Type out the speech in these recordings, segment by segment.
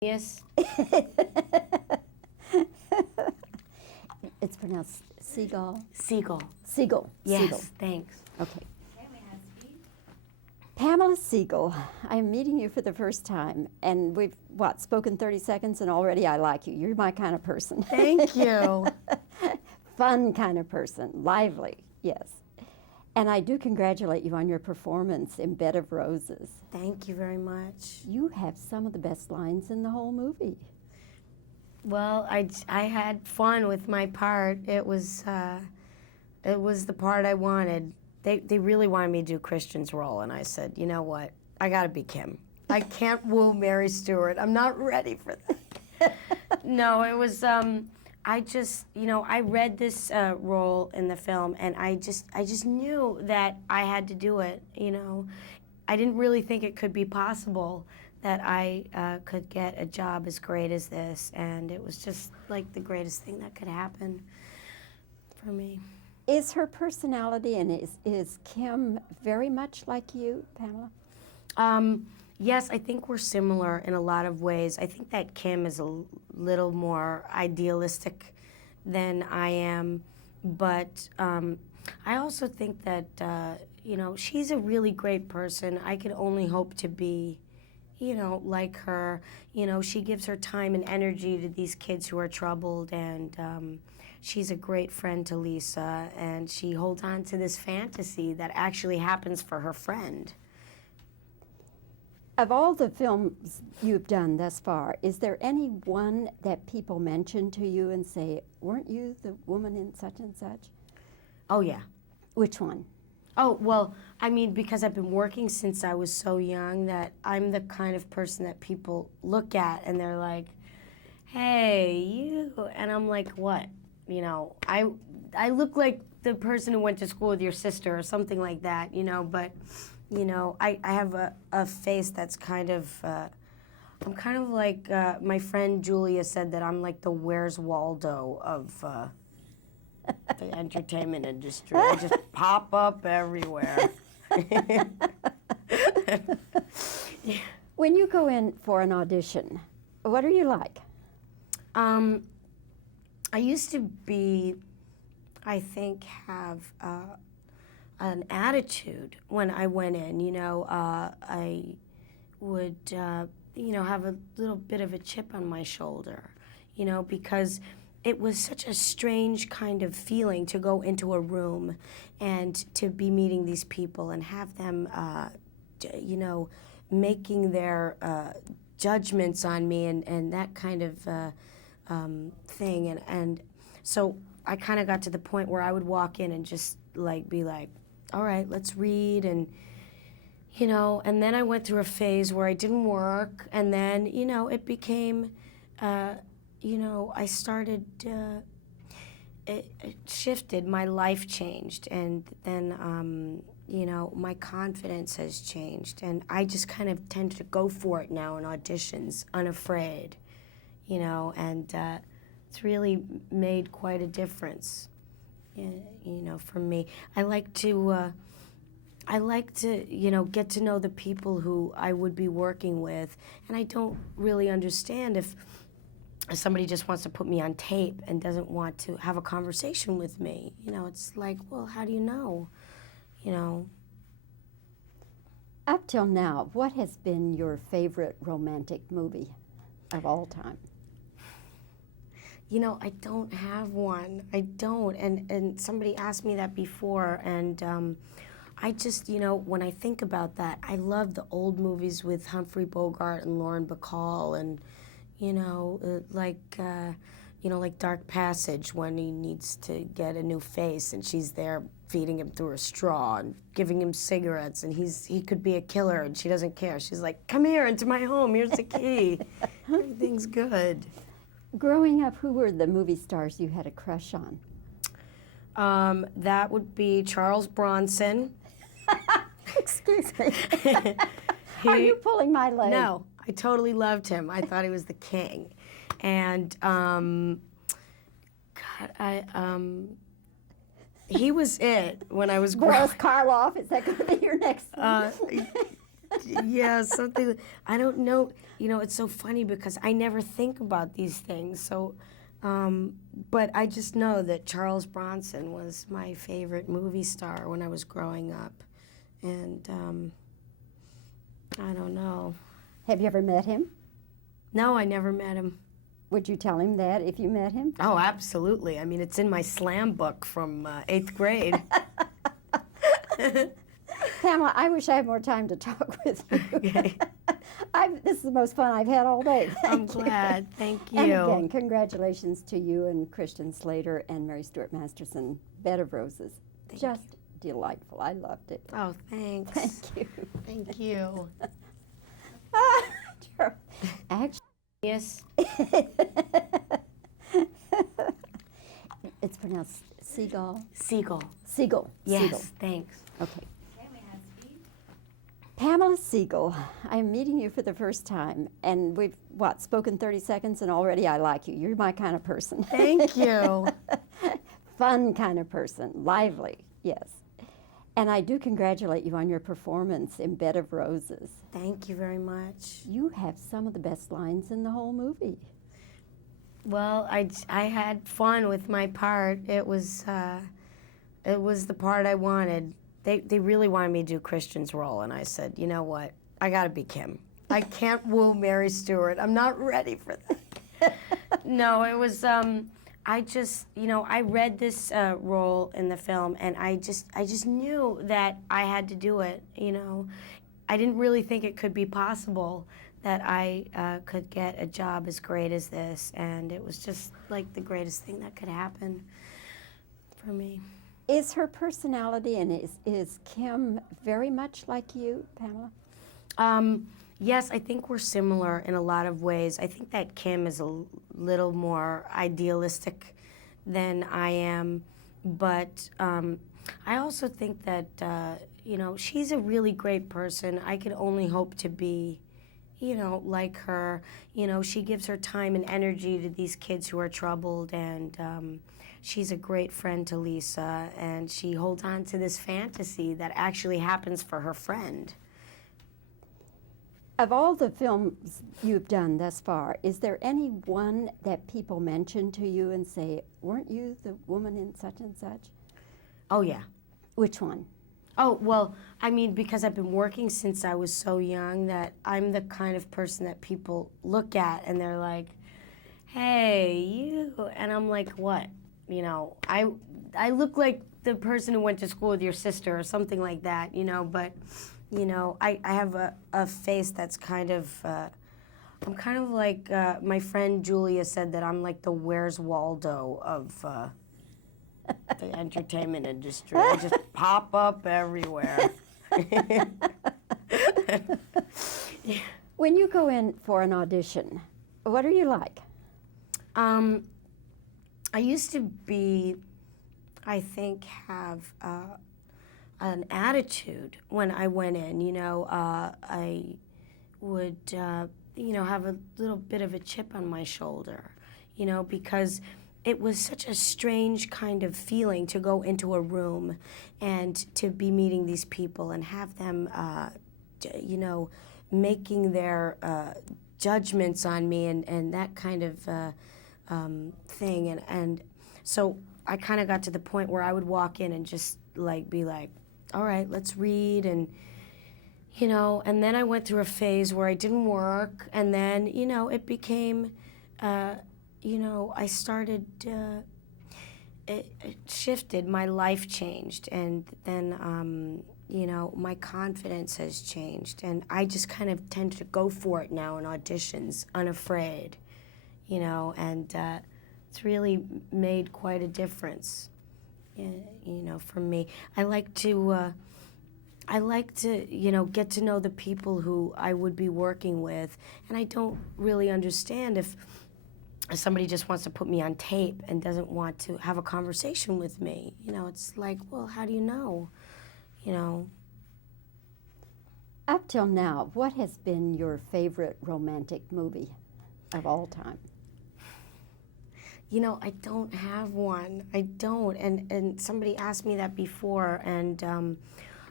Yes. It's pronounced Segall. Segall. Segall. Yes, Segall. thanks. Okay. Pamela Segall, I'm meeting you for the first time, and we've, spoken 30 seconds, and already I like you. You're my kind of person. Thank you. Fun kind of person, lively, yes. And I do congratulate you on your performance in Bed of Roses. Thank you very much. You have some of the best lines in the whole movie. Well, I had fun with my part. It was the part I wanted. They really wanted me to do Christian's role, and I said, you know what? I gotta be Kim. I can't woo Mary Stewart. I'm not ready for that. No, it was, I just, I read this role in the film, and I just knew that I had to do it, I didn't really think it could be possible that I could get a job as great as this, and it was just like the greatest thing that could happen for me. Is her personality, and is Kim very much like you, Pamela? Yes, I think we're similar in a lot of ways. I think that Kim is a little more idealistic than I am, but I also think that, she's a really great person. I could only hope to be, like her. She gives her time and energy to these kids who are troubled, and she's a great friend to Lisa, and she holds on to this fantasy that actually happens for her friend. Of all the films you've done thus far, is there any one that people mention to you and say, weren't you the woman in such and such? Oh, yeah. Which one? Oh, well, I mean, because I've been working since I was so young that I'm the kind of person that people look at and they're like, hey, you, and I'm like, what? I look like the person who went to school with your sister or something like that, but, I have a face that's kind of, I'm kind of like, my friend Julia said that I'm like the Where's Waldo of the entertainment industry. I just pop up everywhere. When you go in for an audition, what are you like? I used to be, I think, have an attitude when I went in. I would, have a little bit of a chip on my shoulder, because it was such a strange kind of feeling to go into a room and to be meeting these people and have them, making their judgments on me and that kind of thing. And so I kind of got to the point where I would walk in and just be like, all right, let's read. And, and then I went through a phase where I didn't work. And then, it became, I started, it shifted, my life changed. And then, my confidence has changed. And I just kind of tend to go for it now in auditions, unafraid, and it's really made quite a difference, for me. I like to, get to know the people who I would be working with, and I don't really understand if somebody just wants to put me on tape and doesn't want to have a conversation with me. It's like, well, how do you know? Up till now, what has been your favorite romantic movie of all time? I don't have one. I don't. And somebody asked me that before, and I just, when I think about that, I love the old movies with Humphrey Bogart and Lauren Bacall, and, like Dark Passage, when he needs to get a new face, and she's there feeding him through a straw and giving him cigarettes, and he could be a killer, and she doesn't care. She's like, come here into my home, here's the key. Everything's good. Growing up, who were the movie stars you had a crush on? That would be Charles Bronson. Excuse me. Are you pulling my leg? No, I totally loved him. I thought he was the king. And, he was it when I was growing up. Boris Karloff, is that going to be your next one? Yeah, something. I don't know. You know, it's so funny because I never think about these things. So, but I just know that Charles Bronson was my favorite movie star when I was growing up, and I don't know. Have you ever met him? No, I never met him. Would you tell him that if you met him? Oh, absolutely. I mean, it's in my slam book from 8th grade. Pamela, I wish I had more time to talk with you. Okay. This is the most fun I've had all day. I'm Thank you. glad. Thank you. And again, congratulations to you and Christian Slater and Mary Stuart Masterson, Bed of Roses. Just delightful. I loved it. Oh, thanks. Thank you. Thank you. Sure. Actually, Yes. it's pronounced Segall. Segall. Segall. Yes, Segall. thanks. Okay. Pamela Segall, I'm meeting you for the first time, and we've, spoken 30 seconds, and already I like you. You're my kind of person. Thank you. Fun kind of person, lively, yes. And I do congratulate you on your performance in Bed of Roses. Thank you very much. You have some of the best lines in the whole movie. Well, I had fun with my part. It was the part I wanted. They really wanted me to do Christian's role, and I said, you know what? I got to be Kim. I can't woo Mary Stuart. I'm not ready for that. No, it was. I just, I read this role in the film, and I just knew that I had to do it. I didn't really think it could be possible that I could get a job as great as this, and it was just like the greatest thing that could happen for me. Is her personality, and is Kim very much like you, Pamela? Yes, I think we're similar in a lot of ways. I think that Kim is a little more idealistic than I am, but I also think that, she's a really great person. I could only hope to be, like her. She gives her time and energy to these kids who are troubled, and she's a great friend to Lisa, and she holds on to this fantasy that actually happens for her friend. Of all the films you've done thus far, is there any one that people mention to you and say, weren't you the woman in such and such? Oh, yeah. Which one? Oh, well, I mean, because I've been working since I was so young that I'm the kind of person that people look at and they're like, hey, you, and I'm like, what? I look like the person who went to school with your sister or something like that, but, I have a face that's kind of, I'm kind of like, my friend Julia said that I'm like the Where's Waldo of the entertainment industry. I just pop up everywhere. When you go in for an audition, what are you like? I used to be, I think, have an attitude when I went in. I would, have a little bit of a chip on my shoulder, because it was such a strange kind of feeling to go into a room and to be meeting these people and have them, making their judgments on me and that kind of thing. And so I kind of got to the point where I would walk in and just be like, all right, let's read. And then I went through a phase where I didn't work. And then, it became, I started, it shifted, my life changed. And then, my confidence has changed. And I just kind of tend to go for it now in auditions, unafraid, and it's really made quite a difference, for me. I like to, get to know the people who I would be working with. And I don't really understand if somebody just wants to put me on tape and doesn't want to have a conversation with me. It's like, well, how do you know? Up till now, what has been your favorite romantic movie of all time? I don't have one. I don't. And somebody asked me that before, and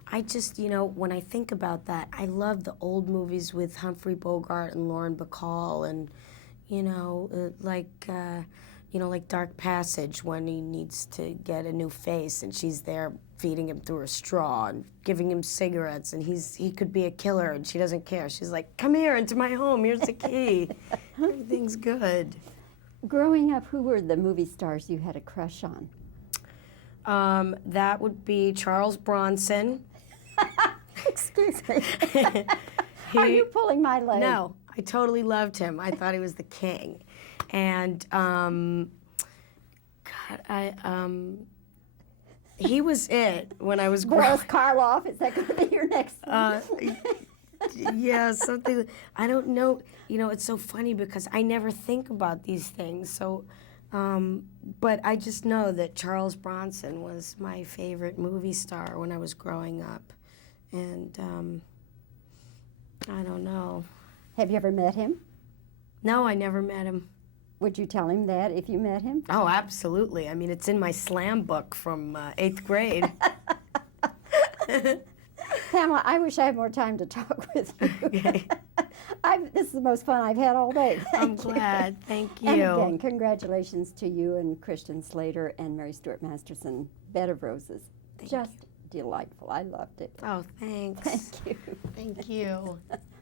I just, when I think about that, I love the old movies with Humphrey Bogart and Lauren Bacall, and like Dark Passage, when he needs to get a new face and she's there feeding him through a straw and giving him cigarettes, and he could be a killer and she doesn't care. She's like, come here into my home, here's the key. Everything's good. Growing up, who were the movie stars you had a crush on? That would be Charles Bronson. Excuse me. Are you pulling my leg? No, I totally loved him. I thought he was the king. And he was it when I was growing. Boris Karloff, is that going to be your next one? Yeah, something. I don't know. It's so funny because I never think about these things. So, but I just know that Charles Bronson was my favorite movie star when I was growing up. And I don't know. Have you ever met him? No, I never met him. Would you tell him that if you met him? Oh, absolutely. I mean, it's in my slam book from 8th grade. Pamela, I wish I had more time to talk with you. Okay. This is the most fun I've had all day. I'm glad. Thank you. And again, congratulations to you and Christian Slater and Mary Stuart Masterson, Bed of Roses. Thank Just delightful. I loved it. Oh, thanks. Thank you. Thank you.